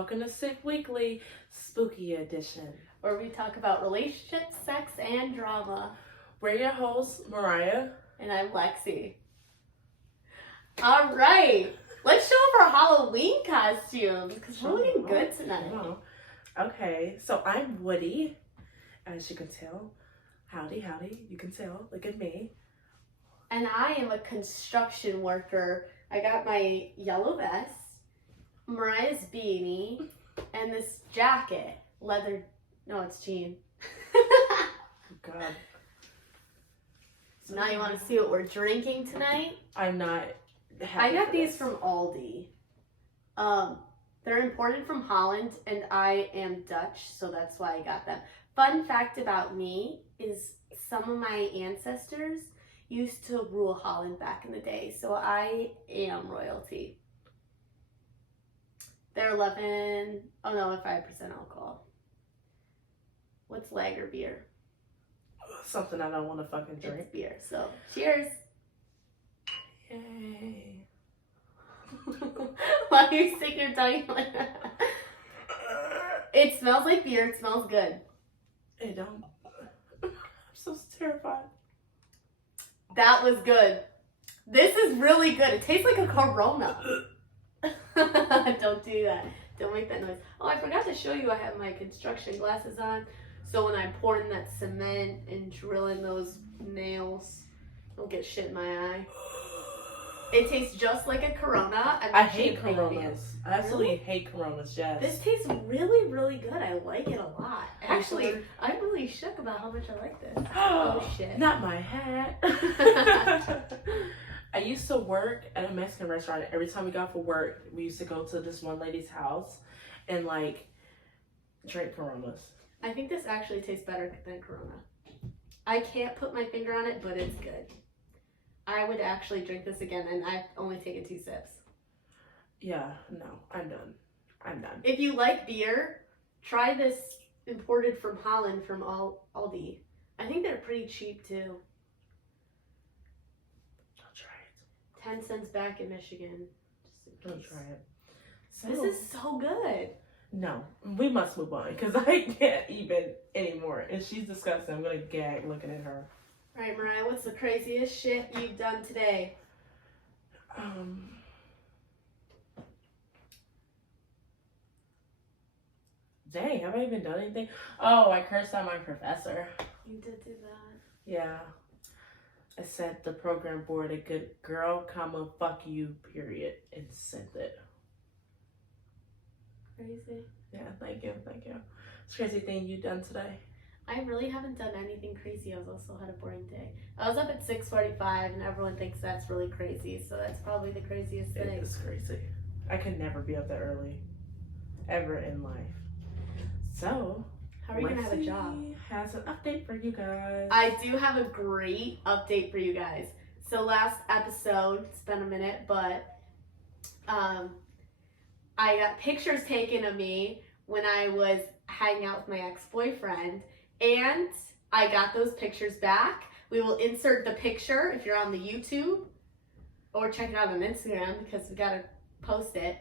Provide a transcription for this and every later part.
welcome to Sick Weekly Spooky Edition, where we talk about relationships, sex, and drama. We're your hosts, Mariah. And I'm Lexi. Alright, let's show off our Halloween costumes, because we're looking good tonight. Okay, so I'm Woody, as you can tell. Howdy, you can tell. Look at me. And I am a construction worker. I got my yellow vest, Mariah's beanie, and this jacket. Leather, no, it's jean. God. So now you want to see what we're drinking tonight? I'm not happy I got for these this. from Aldi. They're imported from Holland, and I am Dutch, so that's why I got them. Fun fact about me is some of my ancestors used to rule Holland back in the day, so I am royalty. They're 5% alcohol. What's lager beer? Something I don't want to fucking drink. It's beer, so cheers. Yay. Why are you sticking your tongue like that? It smells like beer. It smells good. It don't. I'm so terrified. That was good. This is really good. It tastes like a Corona. Don't do that. Don't make that noise. Oh, I forgot to show you I have my construction glasses on. So when I'm pouring that cement and drilling those nails, don't get shit in my eye. It tastes just like a Corona. I hate Coronas. I absolutely hate Coronas, yes. This tastes really, really good. I like it a lot. Actually, I'm really shook about how much I like this. Oh, shit. Not my hat. I used to work at a Mexican restaurant. Every time we got for work, we used to go to this one lady's house and, like, drink Coronas. I think this actually tastes better than Corona. I can't put my finger on it, but it's good. I would actually drink this again, and I've only taken 2 sips. Yeah, no, I'm done. If you like beer, try this imported from Holland from Aldi. I think they're pretty cheap, too. Don't try it. 10 cents back in Michigan. Just in Don't case. try it. So, This is so good. No, we must move on, because I can't even anymore. And she's disgusting. I'm going to gag looking at her. All right, Mariah, what's the craziest shit you've done today? Dang, have I even done anything? Oh, I cursed out my professor. You did do that. Yeah. I sent the program board a good girl, comma, fuck you, period, and sent it. Crazy. Yeah, thank you. It's a crazy thing you've done today. I really haven't done anything crazy. I also had a boring day. I was up at 6:45, and everyone thinks that's really crazy, so that's probably the craziest thing. It is crazy. I could never be up that early, ever in life. So, How are you gonna have a job? Lexi has an update for you guys. I do have a great update for you guys. So last episode, it's been a minute, but I got pictures taken of me when I was hanging out with my ex-boyfriend, and I got those pictures back. We will insert the picture if you're on the YouTube, or check it out on Instagram because we gotta post it.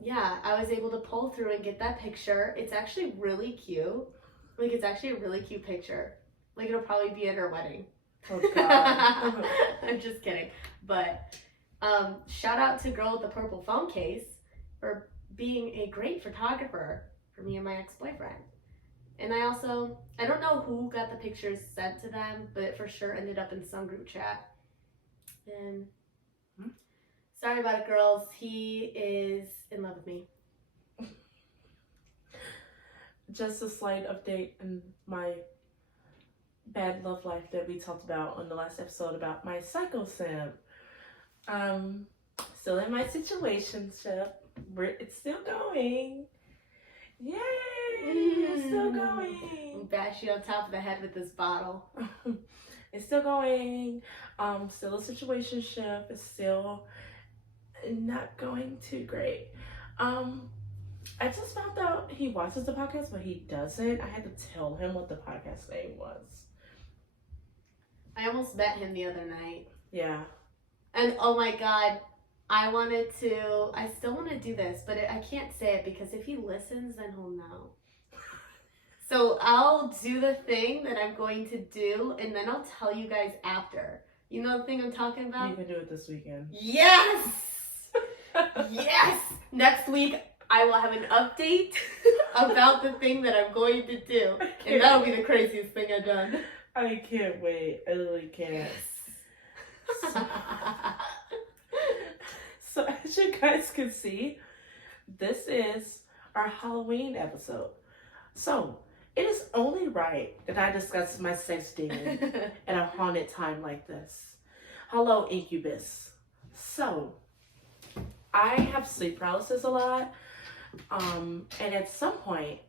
Yeah, I was able to pull through and get that picture. It's actually really cute. Like, it's actually a really cute picture. Like, it'll probably be at her wedding. Oh, God. I'm just kidding. But shout out to Girl with the Purple Phone Case for being a great photographer for me and my ex-boyfriend. And I don't know who got the pictures sent to them, but it for sure ended up in some group chat. And sorry about it, girls. He is in love with me. Just a slight update in my bad love life that we talked about on the last episode about my psycho simp. Still in my situationship. It's still going. Yay! It's still going. Bash you on top of the head with this bottle. It's still going. Still a situationship. It's still not going too great. I just found out he watches the podcast, but he doesn't. I had to tell him what the podcast name was. I almost met him the other night. Yeah. And oh my god, I still want to do this, but I can't say it because if he listens, then he'll know. So I'll do the thing that I'm going to do, and then I'll tell you guys after. You know the thing I'm talking about? You can do it this weekend. Yes! Yes! Next week, I will have an update about the thing that I'm going to do. And that'll be the craziest thing I've done. I can't wait. I literally can't. So as you guys can see, this is our Halloween episode. So it is only right that I discuss my sex demon at a haunted time like this. Hello, Incubus. So I have sleep paralysis a lot. And at some point,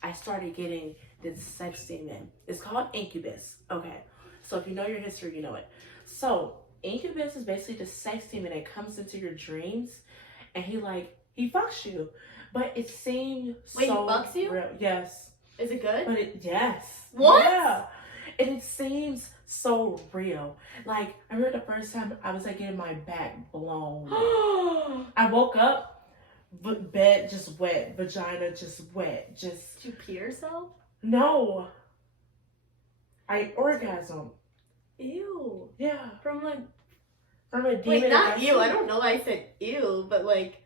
I started getting this sex demon. It's called Incubus. Okay. So if you know your history, you know it. So Incubus is basically the sex demon that comes into your dreams, and he fucks you. But it seemed Wait, so he fucks you? real. Yes. Is it good? But yes. What? Yeah. And it seems so real. Like, I remember the first time I was like getting my back blown. I woke up, bed just wet, vagina just wet, just. Did you pee yourself? No. I orgasm. Ew. Yeah. From a demon. Wait, not ew. I don't know why I said ew, but like,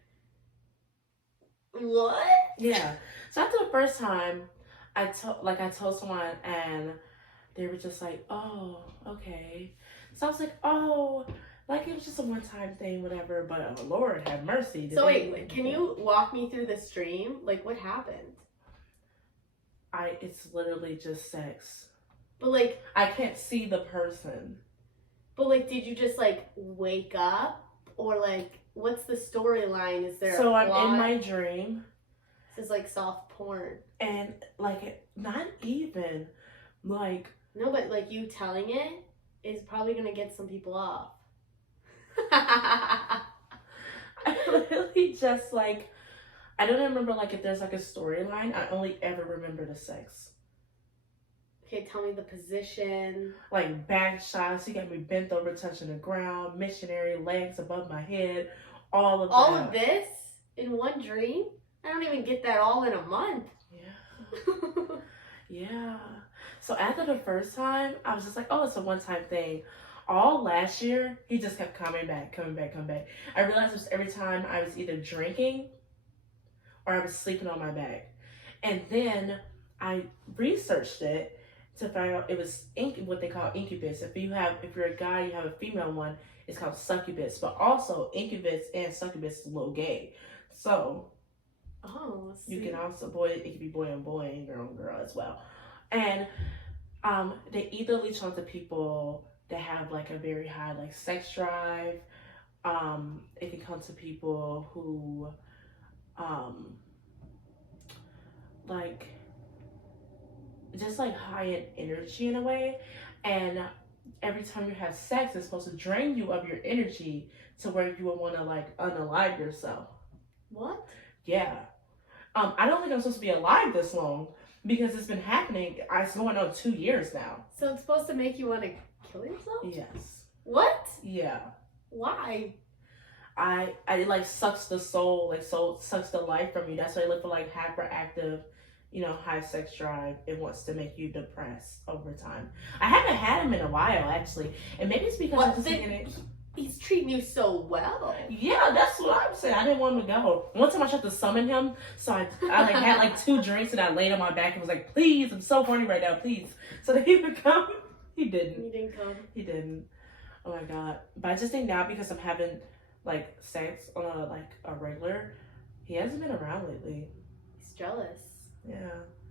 what? Yeah. So after the first time, I told someone, and they were just like, "Oh, okay." So I was like, "Oh, like it was just a one-time thing, whatever." But oh, Lord have mercy. So wait, can you walk me through the stream? Like, what happened? It's literally just sex. But like, I can't see the person. But like, did you just like wake up, or like, what's the storyline? Is there? So a I'm plot? in my dream. This is like soft porn. And like, not even like. No, but like you telling it is probably gonna get some people off. I literally just like, I don't remember like if there's like a storyline. I only ever remember the sex. Okay, tell me the position. Like back shots, he got me bent over, touching the ground, missionary legs above my head, all of All that. of this in one dream? I don't even get that all in a month. Yeah. Yeah. So after the first time, I was just like, oh, it's a one-time thing. All last year, he just kept coming back. I realized it was every time I was either drinking or I was sleeping on my back. And then I researched it to find out it was what they call incubus. If you're a guy, you have a female one, it's called succubus. But also, incubus and succubus is a little gay. So, you can also, it can be boy on boy and girl on girl as well. And they either leech onto people that have like a very high like sex drive. It can come to people who like just like high in energy in a way, and every time you have sex, it's supposed to drain you of your energy to where you would want to like unalive yourself. What? Yeah. I don't think I'm supposed to be alive this long because it's been happening. It's going on 2 years now. So it's supposed to make you want to kill yourself? Yes. What? Yeah. Why? It like sucks the soul, like sucks the life from you. That's why I look for like hyperactive, high sex drive. It wants to make you depressed over time. I haven't had him in a while actually, and maybe it's because I'm just taking it. He's treating you so well. Yeah, that's what I'm saying. I didn't want him to go. One time I tried to summon him, so I like had like 2 drinks and I laid on my back and was like, "Please, I'm so horny right now, please." So that he would come. He didn't. He didn't come. He didn't. Oh my god! But I just think now because I'm having like sex on a regular, he hasn't been around lately. He's jealous. Yeah.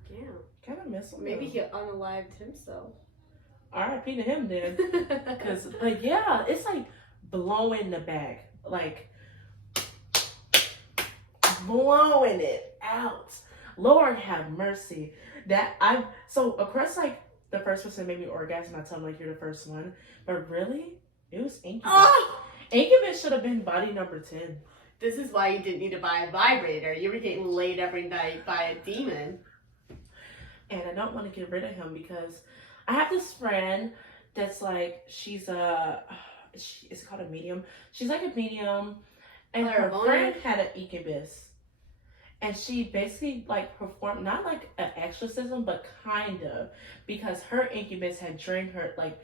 Yeah. Kind of miss him. Maybe he unalived himself. R.I.P. to him then. But yeah, it's like blowing the back, like blowing it out. Lord have mercy. So of course, like the first person that made me orgasm, I tell him like you're the first one, but really it was Incubus. Oh! Incubus should have been body number 10. This is why you didn't need to buy a vibrator. You were getting laid every night by a demon. And I don't want to get rid of him because I have this friend that's like, is it called a medium? She's like a medium, And her Clairvoyant? friend had an incubus. And she basically like performed not like an exorcism, but kind of, because her incubus had drained her like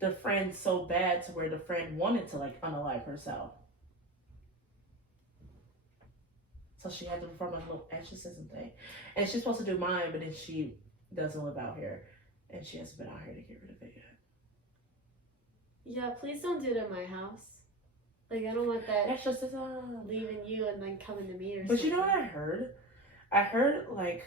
the friend so bad to where the friend wanted to like unalive herself. So she had to perform a little exorcism thing, and she's supposed to do mine, but then she doesn't live out here, and she hasn't been out here to get rid of it yet. Yeah, please don't do it at my house. Like, I don't want that Exorcism. leaving you and then coming to me or But something. you know what I heard? I heard like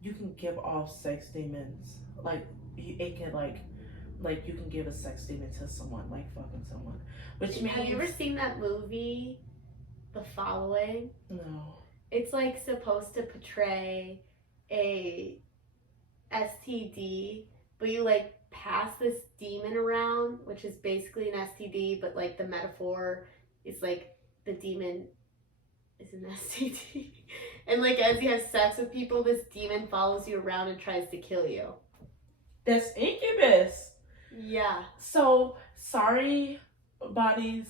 you can give off sex demons. Like it can like you can give a sex demon to someone, like fucking someone. Which means Have you ever seen that movie, The Following? No. It's like supposed to portray a STD, but you like pass this demon around, which is basically an STD, but like the metaphor is like the demon is an STD. And like as you have sex with people, this demon follows you around and tries to kill you. That's incubus. Yeah. So sorry, bodies.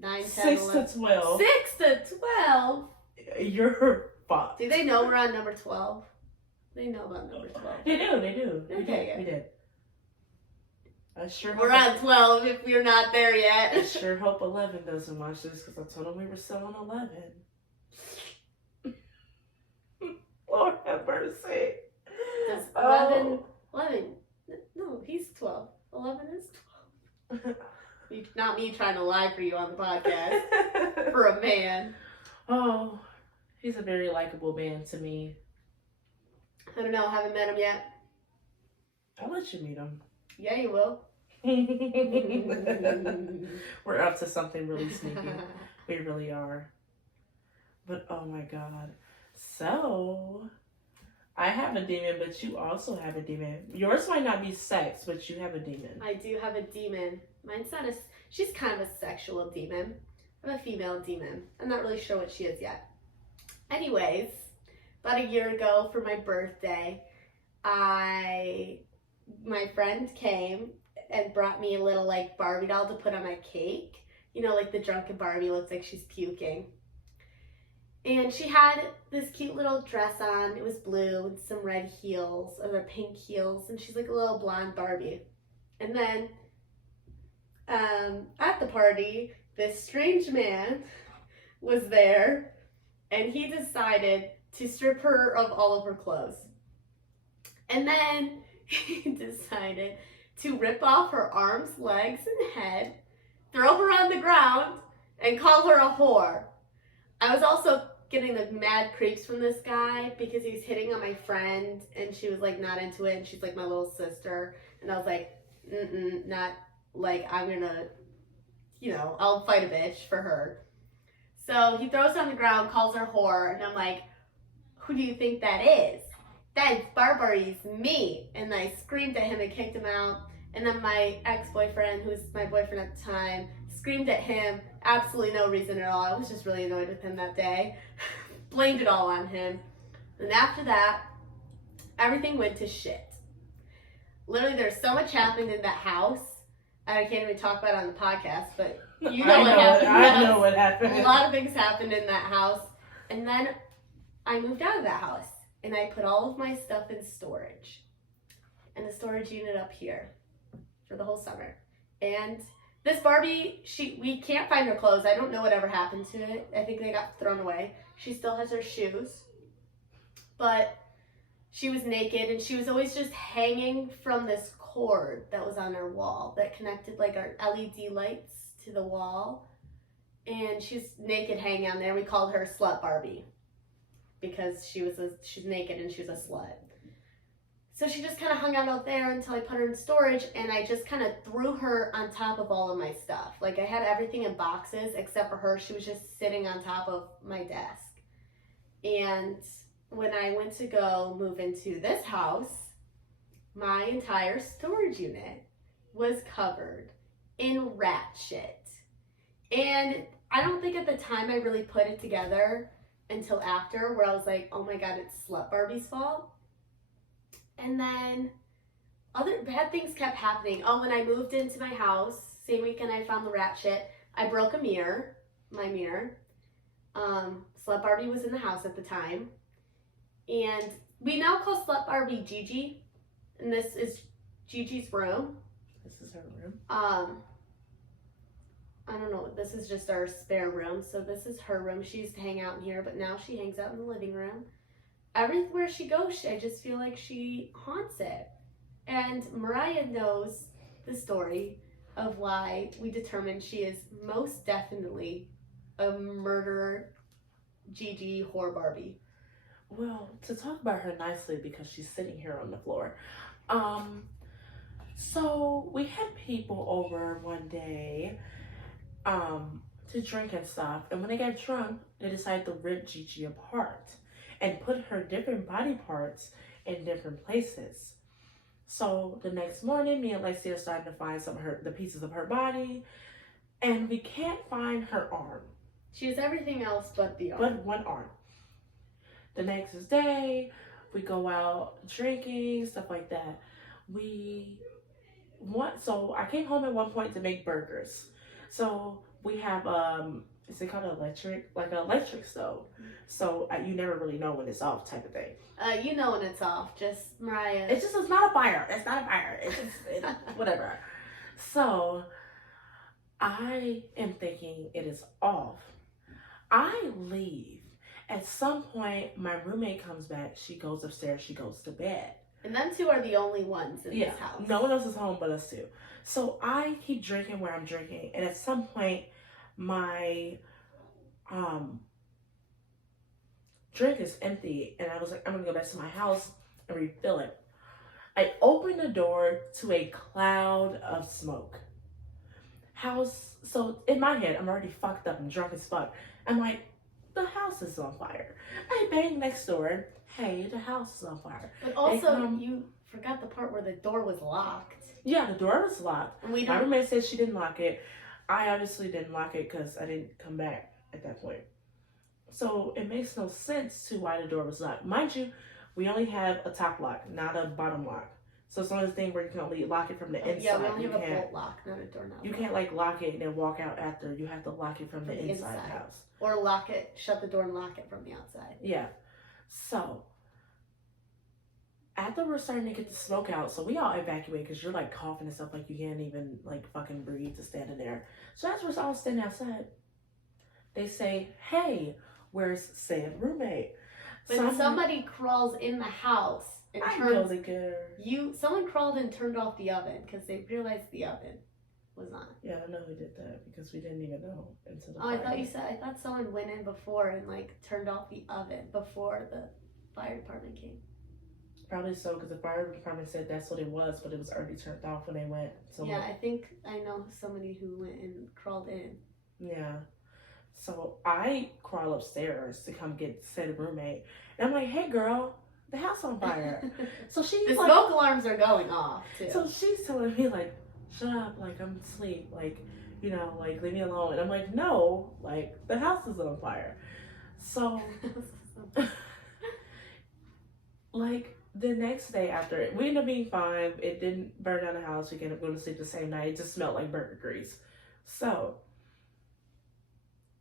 9, 10, 6 11. to 12. 6 to 12. You're fucked. Do they know we're on number 12? They know about number 12. They do. Okay, We did. I sure We're hope on 12 if we're not there I yet. sure hope 11 doesn't watch this, because I told him we were still on 11. Lord have mercy. Does 11, Oh. 11, no, he's 12. 11 is 12. Not me trying to lie for you on the podcast. For a man. Oh, he's a very likable man to me. I don't know, haven't met him yet. I'll let you meet him. Yeah, you will. We're up to something really sneaky. We really are. But oh my god. So, I have a demon, but you also have a demon. Yours might not be sex, but you have a demon. I do have a demon. Mine's not she's kind of a sexual demon. I'm a female demon. I'm not really sure what she is yet. Anyways, about a year ago for my birthday, my friend came and brought me a little like Barbie doll to put on my cake. You know, like the drunken Barbie looks like she's puking. And she had this cute little dress on. It was blue with some red heels, or pink heels, and she's like a little blonde Barbie. And then at the party, this strange man was there, and he decided to strip her of all of her clothes. And then he decided to rip off her arms, legs, and head, throw her on the ground, and call her a whore. I was also getting the mad creeps from this guy because he was hitting on my friend, and she was like not into it, and she's like my little sister. And I was like, not like I'm gonna, I'll fight a bitch for her. So he throws her on the ground, calls her whore, and I'm like, who do you think that is? That's Barbary's me. And I screamed at him and kicked him out. And then my ex-boyfriend, who was my boyfriend at the time, screamed at him. Absolutely no reason at all. I was just really annoyed with him that day. Blamed it all on him. And after that, everything went to shit. Literally, there's so much happened in that house. I can't even talk about it on the podcast, but you know what happened. I know what happened. A lot of things happened in that house. And then I moved out of that house. And I put all of my stuff in storage. And the storage unit up here for the whole summer. And this Barbie, we can't find her clothes. I don't know whatever happened to it. I think they got thrown away. She still has her shoes. But she was naked, and she was always just hanging from this cord that was on her wall that connected like our LED lights to the wall. And she's naked hanging on there. We called her Slut Barbie because she's naked and she was a slut. So she just kind of hung out there until I put her in storage, and I just kind of threw her on top of all of my stuff. Like I had everything in boxes except for her. She was just sitting on top of my desk. And when I went to go move into this house, my entire storage unit was covered in rat shit. And I don't think at the time I really put it together until after, where I was like, oh my god, it's Slut Barbie's fault. And then other bad things kept happening. Oh, when I moved into my house, same weekend I found the rat shit, I broke a mirror. my mirror. Slut Barbie was in the house at the time. And we now call Slut Barbie Gigi. And this is Gigi's room. This is her room. I don't know. This is just our spare room. So this is her room. She used to hang out in here, but now she hangs out in the living room. Everywhere she goes, I just feel like she haunts it. And Mariah knows the story of why we determined she is most definitely a murderer Gigi whore Barbie. Well, to talk about her nicely, because she's sitting here on the floor. So we had people over one day to drink and stuff, and when they got drunk, they decided to rip Gigi apart and put her different body parts in different places. So the next morning, me and Lexi are starting to find the pieces of her body, and we can't find her arm. She has everything else but the arm. But one arm. The next day, we go out drinking, stuff like that. So I came home at one point to make burgers. So we have is it called electric stove? So you never really know when it's off, type of thing. You know when it's off. Just Mariah. It's not a fire. It's not a fire. It's whatever. So I am thinking it is off. I leave. At some point, my roommate comes back. She goes upstairs. She goes to bed. And them two are the only ones in this house. No one else is home but us two. So I keep drinking where I'm drinking. And at some point, my drink is empty. And I was like, I'm going to go back to my house and refill it. I open the door to a cloud of smoke. So in my head, I'm already fucked up and drunk as fuck. I'm like, the house is on fire. I bang next door. Hey, the house is on fire. But also, you forgot the part where the door was locked. Yeah, the door was locked. And my roommate said she didn't lock it. I obviously didn't lock it because I didn't come back at that point. So it makes no sense to why the door was locked. Mind you, we only have a top lock, not a bottom lock. So it's one of the things where you can only lock it from the inside. Yeah, we only have a bolt lock, not a doorknob. You can't lock it and then walk out after. You have to lock it from the inside the house. Or lock it, shut the door and lock it from the outside. Yeah. So after we're starting to get the smoke out, so we all evacuate because you're like coughing and stuff, like you can't even like fucking breathe to stand in there. So as we're all standing outside, they say, "Hey, where's said roommate?" But somebody crawls in the house and someone crawled and turned off the oven because they realized the oven was on. Yeah, I know who did that because we didn't even know until the fire. I thought someone went in before and like turned off the oven before the fire department came. Probably so, because the fire department said that's what it was, but it was already turned off when they went. So yeah, I think I know somebody who went and crawled in. Yeah. So I crawl upstairs to come get said roommate. And I'm like, "Hey girl, the house on fire." So she's the smoke alarms are going off too. So she's telling me like, "Shut up, like I'm asleep, like, you know, like leave me alone." And I'm like, "No, like the house is on fire." So like the next day after it, we ended up being fine. It didn't burn down the house. We ended up going to sleep the same night. It just smelled like burger grease. So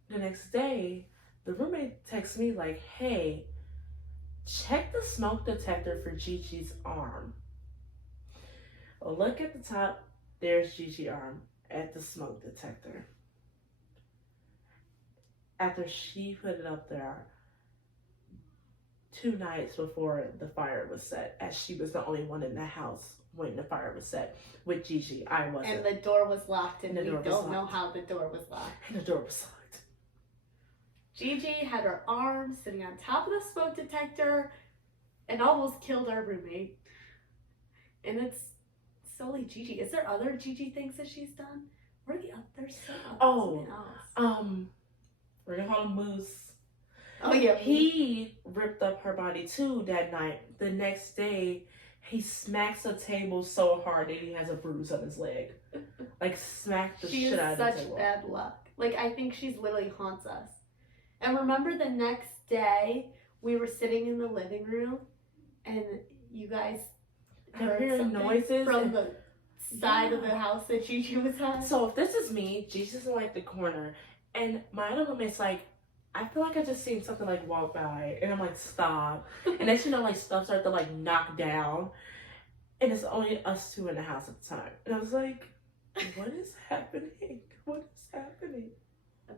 the next day, the roommate texts me like, "Hey, check the smoke detector for Gigi's arm." Look at the top. There's Gigi's arm at the smoke detector. After she put it up there 2 nights before the fire was set, as she was the only one in the house when the fire was set with Gigi. I wasn't. And the door was locked, and we don't know how the door was locked. And the door was locked. Gigi had her arm sitting on top of the smoke detector and almost killed our roommate. And it's solely Gigi. Is there other Gigi things that she's done? Where are the others? We're gonna call him Moose. Oh yeah. He ripped up her body too that night. The next day, he smacks a table so hard that he has a bruise on his leg. Like smacked the shit out of the table. She has such bad luck. Like I think she's literally haunts us. And remember the next day, we were sitting in the living room, and you guys heard noises from the side of the house that Gigi was at. So if this is me, Gigi's in like the corner, And my other roommate's like, I feel like I just seen something like walk by, and I'm like, stop. And then like stuff started to like knock down, and it's only us two in the house at the time. And I was like, what is happening? What is happening?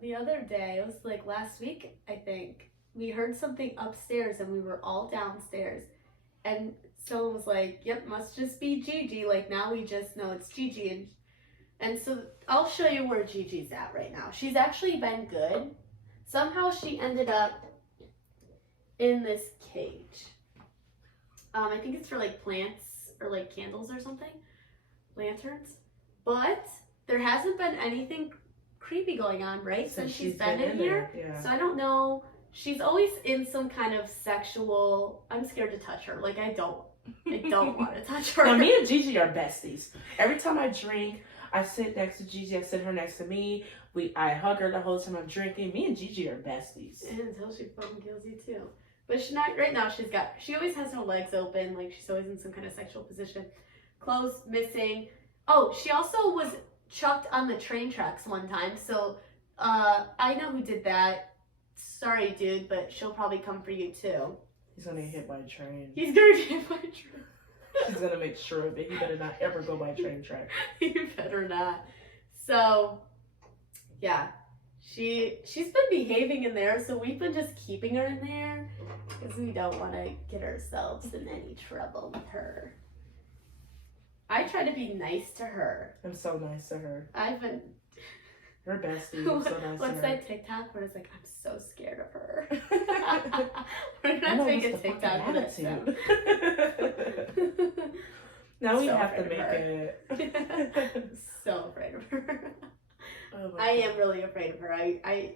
The other day, it was like last week, I think, we heard something upstairs and we were all downstairs. And someone was like, yep, must just be Gigi. Like, now we just know it's Gigi. And so I'll show you where Gigi's at right now. She's actually been good. Somehow she ended up in this cage. I think it's for like plants or like candles or something. Lanterns. But there hasn't been anything creepy going on, right? Since she's been in here. Yeah. So I don't know. She's always in some kind of sexual. I'm scared to touch her. Like I don't want to touch her. Now me and Gigi are besties. Every time I drink, I sit next to Gigi. I sit her next to me. I hug her the whole time I'm drinking. Me and Gigi are besties. And until she fucking kills you too. But she's not right now. She always has her legs open. Like she's always in some kind of sexual position. Clothes missing. Oh, she also was chucked on the train tracks one time. So I know who did that. Sorry, dude, but she'll probably come for you too. He's gonna get hit by a train. He's gonna get hit by a train. She's gonna make sure of it. He better not ever go by a train track. You better not. So, yeah. She's been behaving in there, so we've been just keeping her in there because we don't want to get ourselves in any trouble with her. I try to be nice to her. I'm so nice to her. I've been... Her bestie. I'm so nice What's to her. that TikTok where it's like, I'm so scared of her? We're gonna make a TikTok with attitude. it. Now we So have to afraid of make her. it. So afraid of her. Oh my I am really afraid of her. I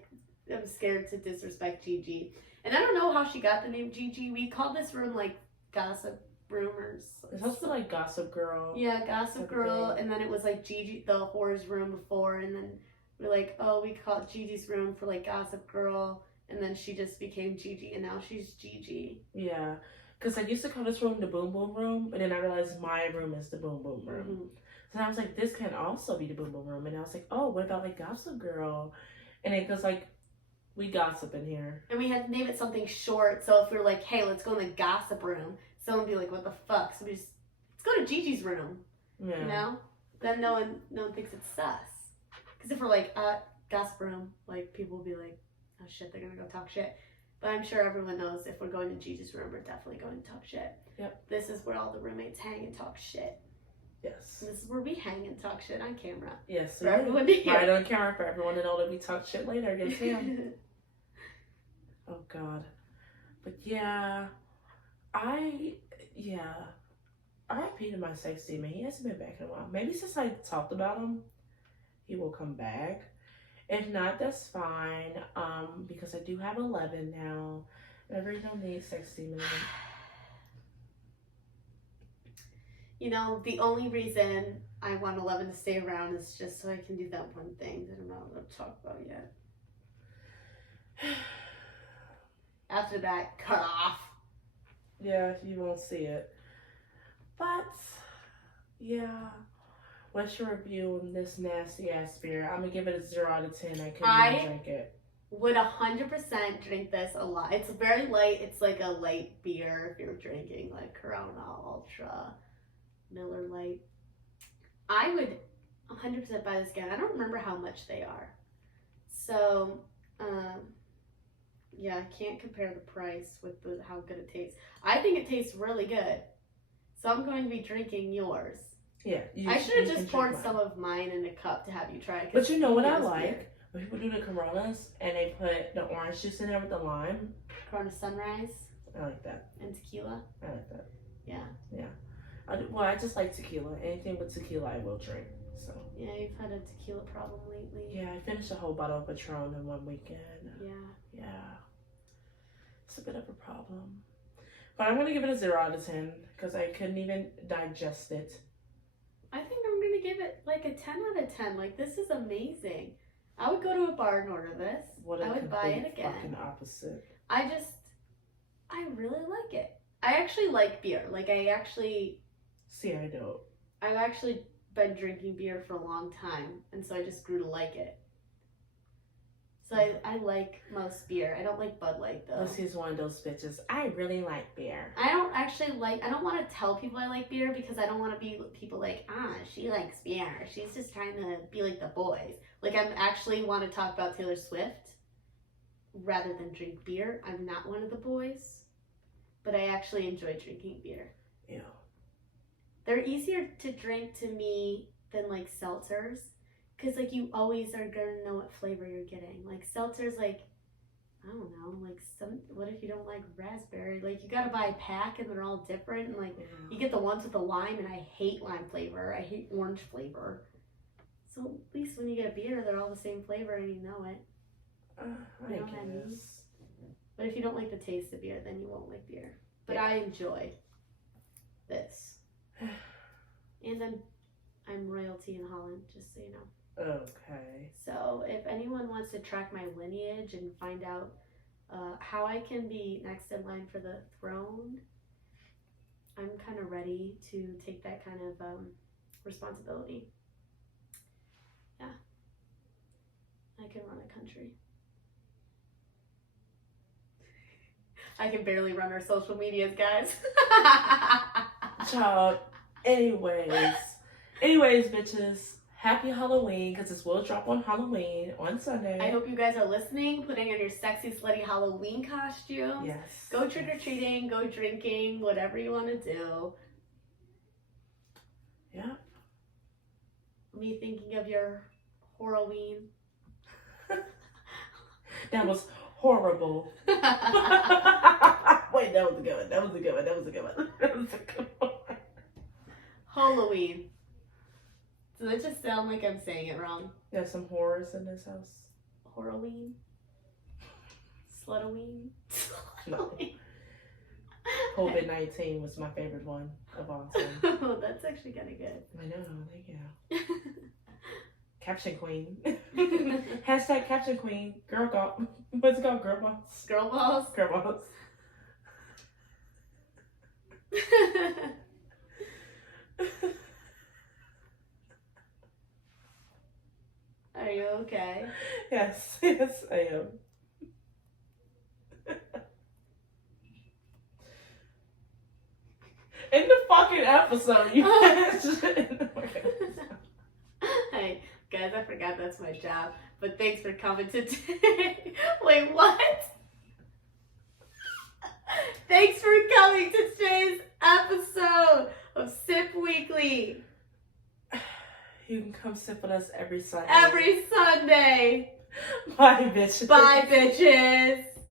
am scared to disrespect Gigi. And I don't know how she got the name Gigi. We called this room like Gossip Rumors. It's supposed to be like Gossip Girl. Yeah, Gossip Type of Girl. thing. And then it was like Gigi, the whore's room before. And then we're like, oh, we called Gigi's room for like Gossip Girl. And then she just became Gigi. And now she's Gigi. Yeah. Because I used to call this room the Boom Boom Room. And then I realized my room is the Boom Boom Room. Mm-hmm. So I was like, this can also be the Boom Boom Room. And I was like, oh, what about like Gossip Girl? And it goes like, we gossip in here. And we had to name it something short. So if we were like, hey, let's go in the gossip room, someone would be like, what the fuck? So we just, let's go to Gigi's room. Yeah. You know? Then no one thinks it's sus. Because if we're like, gossip room, like people will be like, oh shit, they're gonna go talk shit. But I'm sure everyone knows if we're going to Gigi's room, we're definitely going to talk shit. Yep. This is where all the roommates hang and talk shit. Yes. And this is where we hang and talk shit on camera. Yes. For everyone to hear. Right on camera for everyone to know that we talk shit later. Yes, ma'am. Oh God. But yeah, R.I.P. to my sex demon. He hasn't been back in a while. Maybe since I talked about him, he will come back. If not, that's fine. Because I do have 11 now. I really don't need sex demon anymore. You know, the only reason I want 11 to stay around is just so I can do that one thing that I'm not going to talk about yet. After that, cut off. Yeah, you won't see it. But, yeah. What's your review on this nasty ass beer? I'm going to give it a 0 out of 10. I couldn't even drink it. Would 100% drink this a lot. It's very light. It's like a light beer if you're drinking like Corona Ultra, Miller Lite. I would 100% buy this again. I don't remember how much they are. So, yeah, I can't compare the price with how good it tastes. I think it tastes really good. So I'm going to be drinking yours. Yeah. I should have just poured some of mine in a cup to have you try it. But you know what I like? When people do the Coronas and they put the orange juice in there with the lime. Corona Sunrise. I like that. And tequila. I like that. Yeah. Yeah. I just like tequila. Anything with tequila I will drink. So. Yeah, you've had a tequila problem lately. Yeah, I finished a whole bottle of Patron in one weekend. Yeah. Yeah. It's a bit of a problem. But I'm going to give it a 0 out of 10 because I couldn't even digest it. I think I'm going to give it like a 10 out of 10. Like, this is amazing. I would go to a bar and order this. What a I would buy it again. Fucking opposite. I really like it. I actually like beer. Like, See, I don't. I've actually been drinking beer for a long time, and so I just grew to like it. So I like most beer. I don't like Bud Light though. Lucy's one of those bitches. I really like beer. I don't want to tell people I like beer because I don't want to be people like, she likes beer. She's just trying to be like the boys. Like, I actually want to talk about Taylor Swift rather than drink beer. I'm not one of the boys, but I actually enjoy drinking beer. Yeah. They're easier to drink to me than like seltzers. Because, like, you always are going to know what flavor you're getting. Like, seltzers, like, I don't know, like, what if you don't like raspberry? Like, you got to buy a pack and they're all different. And, like, you get the ones with the lime, and I hate lime flavor. I hate orange flavor. So, at least when you get a beer, they're all the same flavor and you know it. I know what I mean? guess. But if you don't like the taste of beer, then you won't like beer. But Yeah. I enjoy this. And I'm royalty in Holland, just so you know. Okay. So if anyone wants to track my lineage and find out how I can be next in line for the throne, I'm kind of ready to take that kind of responsibility. Yeah. I can run a country. I can barely run our social medias, guys. Child. Anyways, bitches. Happy Halloween, because this will drop on Halloween on Sunday. I hope you guys are listening, putting on your sexy, slutty Halloween costumes. Yes. Go trick-or-treating, go drinking, whatever you want to do. Yeah. Me thinking of your Halloween. That was horrible. Wait, that was a good one. Halloween. Does that just sound like I'm saying it wrong? There's some horrors in this house. Horroween? Slutoween? No. COVID-19 was my favorite one of all time. Oh, that's actually kind of good. I know, thank you. Caption Queen. Hashtag Caption Queen. Girl Gop. What's it called? Girl Boss? Girl balls? Girl Boss. Are you okay? Yes, I am. In the fucking episode, you Hey, guys, I forgot that's my job. But thanks for coming today. Wait, what? Thanks for coming to today's episode of Sip Weekly. You can come sit with us every Sunday. Every Sunday. Bye, bitches. Bye, bitches.